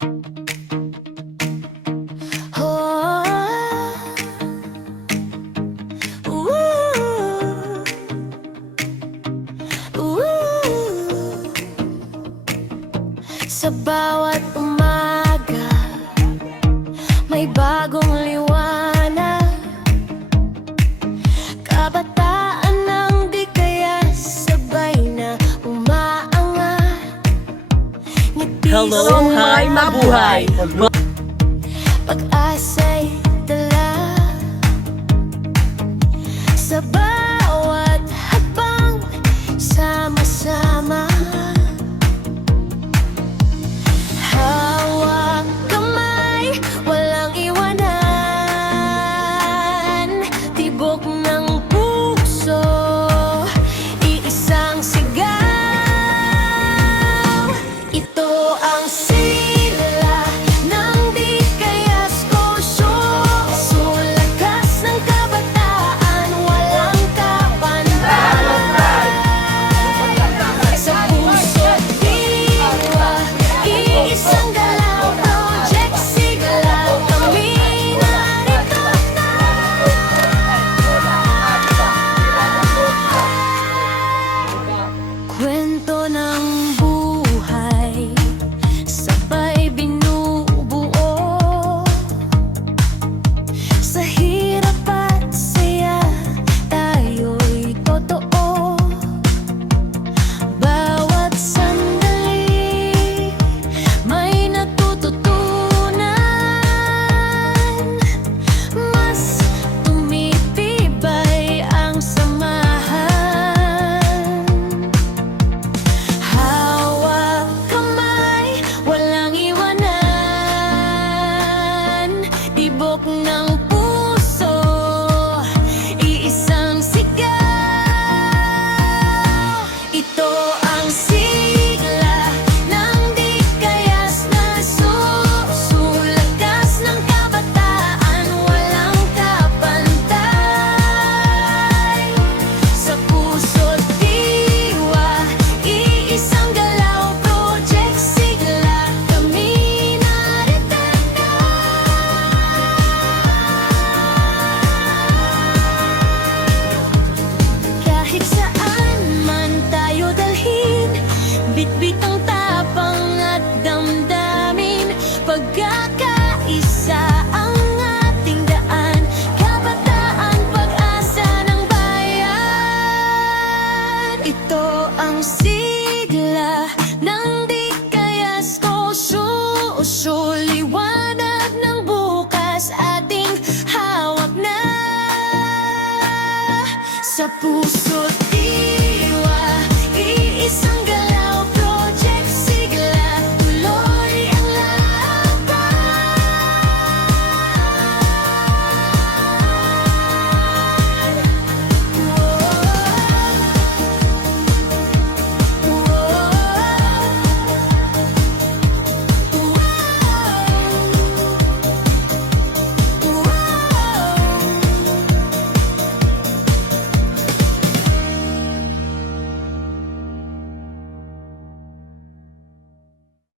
Sa bawat umaga, may bagong liwanag. Kabataan ng di kaya sabay na umaangat. Hello, hi, mabuhay! Pag-asa'y dala sa bawat hakbang, sama-sama. Hawak kamay, walang iwanan. Tibok ng puso, iisang sigaw. Ito ang sigla ng di kayas puso. Sulakas ng kabataan, walang kapantay. Sa puso't diwa, iisang galaw, Project Sigla. Kami narito na. Kwento ng buhay, sabay binubuo. Sa hirap at saya, tayo'y totoo. Bawat sandali, may natututunan. Mas tumitibay ang samahan. Hawak kamay, walang iwanan. Tibok ng puso, iisang sigaw. Ito ang sigla ng di kayas na susulakas ng kabataan, walang kapantay. Sa puso't diwa, iisang galaw, Project Sigla. Kami narito na. Kahit saan man tayo dalhin, bitbit ang tapang at damdamin. Pagkakaisa ang ating daan, kabataan, pag-asa ng bayan. Ito ang sigla ng di kayas puso, liwanag ng bukas ating hawak na. Sa puso